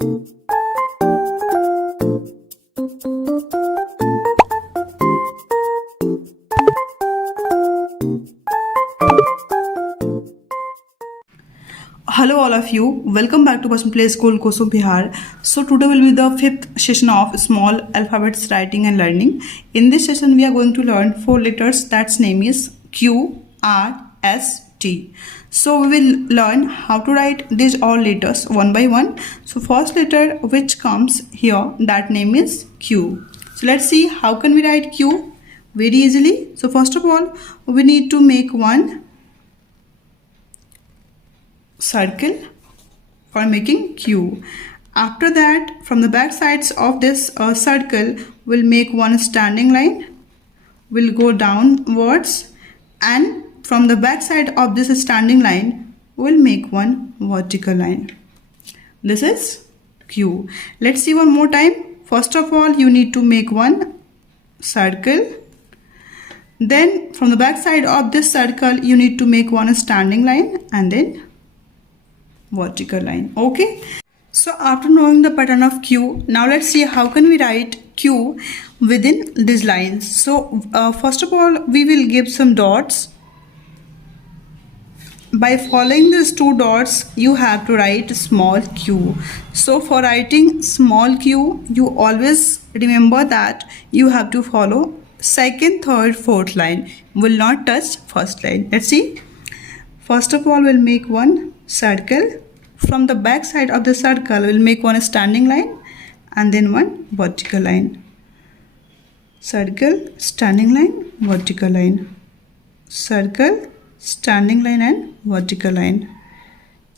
Hello all of you, welcome back to Bachman Play School Koso Bihar. So today will be the fifth session of small alphabets writing and learning. In this session we are going to learn 4 letters that's name is Q, R, S, T. So we will learn how to write these all letters one by one. So first letter which comes here, that name is Q. So let's see how can we write Q very easily. So first of all we need to make one circle for making Q. After that, from the back sides of this circle, we'll make one standing line. We'll go downwards, and from the back side of this standing line, we'll make one vertical line. This is Q. Let's see one more time. First of all, you need to make one circle. Then from the back side of this circle, you need to make one standing line and then vertical line. Okay, so after knowing the pattern of Q, now let's see how can we write Q within these lines. So first of all we will give some dots. By following these 2 dots you have to write small q. So for writing small q, you always remember that you have to follow second, third, fourth line, will not touch first line. Let's see. First of all we'll make one circle. From the back side of the circle we'll make one standing line and then one vertical line. Circle, standing line, vertical line. Circle, standing line and vertical line.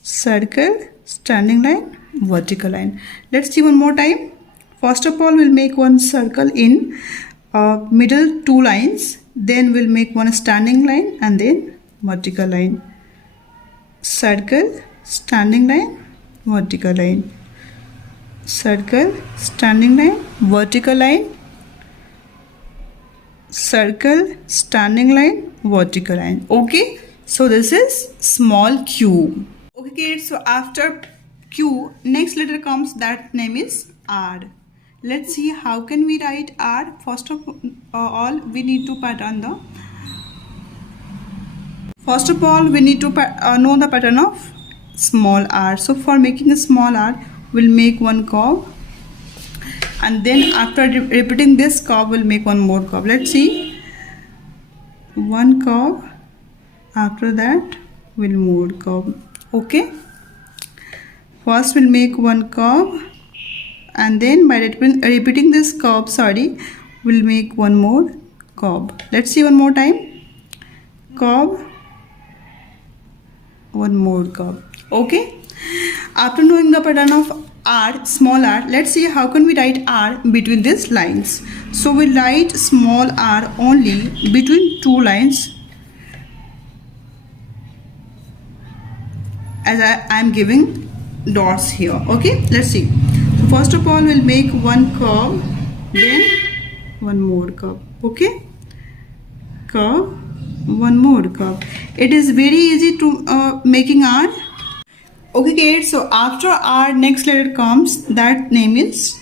Circle, standing line, vertical line. Let's see one more time. First of all we'll make one circle in middle 2 lines, then we'll make one standing line and then vertical line. Circle, standing line, vertical line. Circle, standing line, vertical line. Circle, standing line, vertical line. Okay, so this is small q. Okay kids, so after Q, next letter comes, that name is R. Let's see how can we write R. First of all we need to pattern the First of all we need to know the pattern of small r. So for making a small r, we'll make one curve, and then after repeating this curve we'll make one more curve. Let's see. One curve, after that we'll move curve. Okay, first we'll make one curve, and then by repeating this curve, we'll make one more curve. Let's see one more time. Curve, one more curve. Okay, after knowing the pattern of R, small r, let's see how can we write R between these lines. So we write small r only between 2 lines, as I am giving dots here. Okay, let's see. So first of all we'll make one curve, then one more curve. Okay, curve, one more curve. It is very easy to making R. Okay kids, so after R, next letter comes, that name is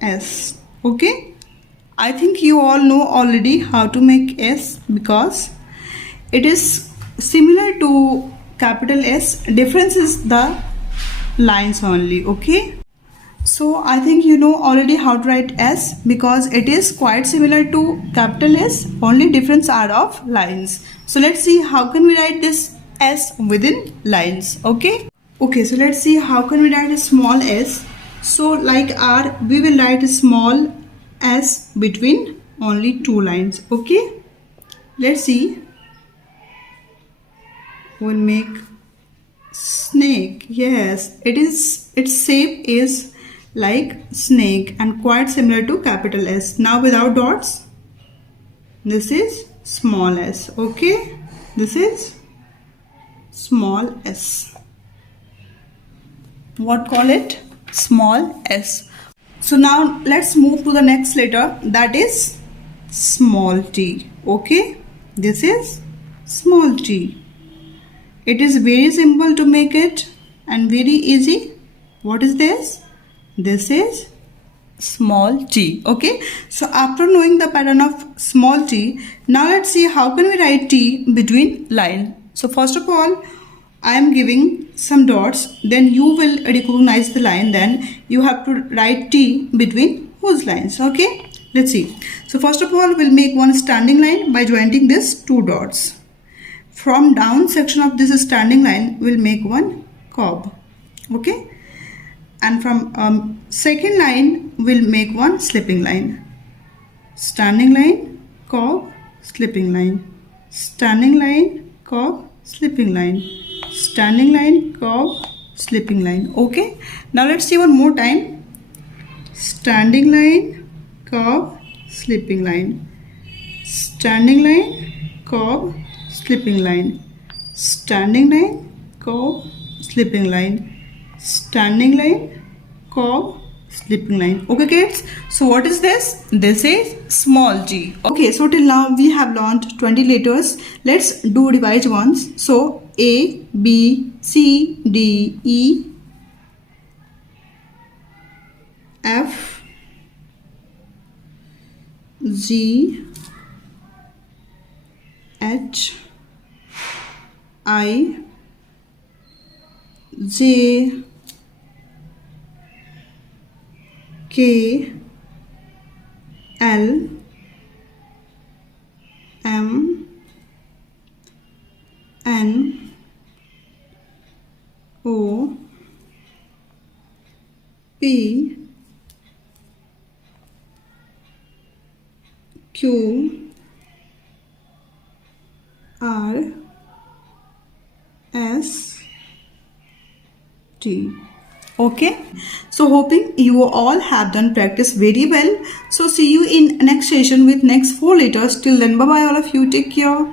S. Okay, I think you all know already how to make S, because it is similar to capital S. Difference is the lines only. Okay, so I think you know already how to write S, because it is quite similar to capital S, only difference are of lines. So let's see how can we write this S within lines. Okay, so let's see how can we write a small s. So like R, we will write a small s between only 2 lines. Okay, let's see. We'll make snake. Yes, its shape is like snake and quite similar to capital S. Now without dots, this is small s. Okay, this is small s. What call it? Small s. So now let's move to the next letter, that is small t. Okay, this is small t. It is very simple to make it and very easy. What is this? This is small t. Okay, so after knowing the pattern of small t, now let's see how can we write t between line. So first of all, I am giving some dots, then you will recognize the line, then you have to write t between whose lines. Okay, let's see. So first of all, we'll make one standing line by joining this two dots. From down section of this standing line, we'll make one curve. Okay, and from second line we'll make one slipping line. Standing line, curve, slipping line. Standing line, curve, slipping line. Standing line, curve, slipping line. Okay, now let's see one more time. Standing line, curve, slipping line. Standing line, curve, slipping line. Standing line, curve, slipping line. Standing line, curve, slipping line. Okay kids, so what is this? This is small g. Okay, so till now we have learned 20 letters. Let's do revise ones. So A, B, C, D, E, F, G, H, I, J, K, L, M, N, O, P, Q, R, S, T. Okay, so hoping you all have done practice very well. So see you in next session with next 4 letters. Till then, bye bye all of you, take care.